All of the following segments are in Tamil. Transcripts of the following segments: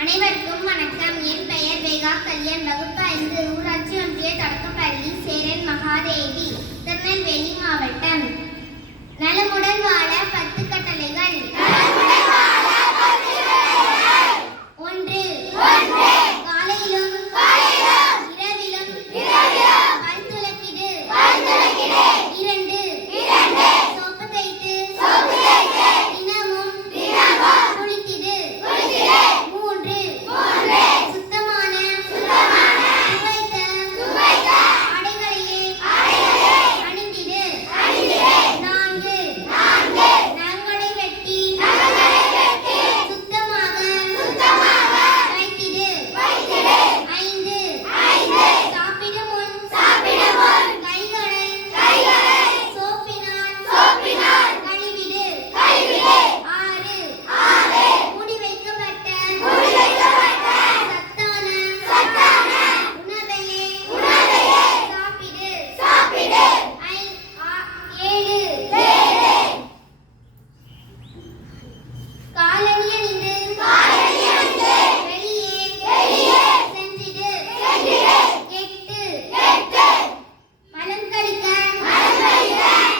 அனைவருக்கும் வணக்கம். என் பெயர் வேகா கல்யாண். வகுப்பு 5, ஊராட்சி ஒன்றிய தொடக்கப்பள்ளி, சேரன் மகாதேவி, திருநெல்வேலி மாவட்டம். நலமுடன் வாழ 10 கட்டளைகள். 1. காலையிலும் இரவிலும் பல் துலக்கிடு. 2. சோப்பு தேய்த்து தினமும் குளித்திடு. 3. சுத்தமான துவைத்த ஆடைகளையே அணிந்திடு. 4. நகங்களை வெட்டி சுத்தமாக வைத்திடு. 5. சாப்பிடும் முன் கைகளை சோப்பினால் கழுவிடு. 6. மூடி வைக்கப்பட்ட சத்தான உணவையே சாப்பிடு. 7. காலணி அணிந்து வெளியே சென்றிடு. 8. மலம் கழிக்க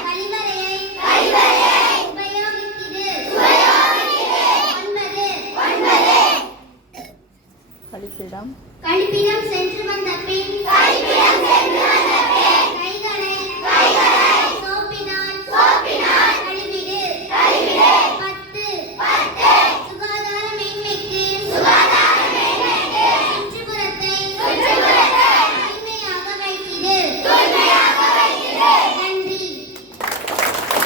கழிவறையை உபயோகித்திடு. 9. கழிப்பிடம் கழிப்பிடம் சென்று வந்த பின்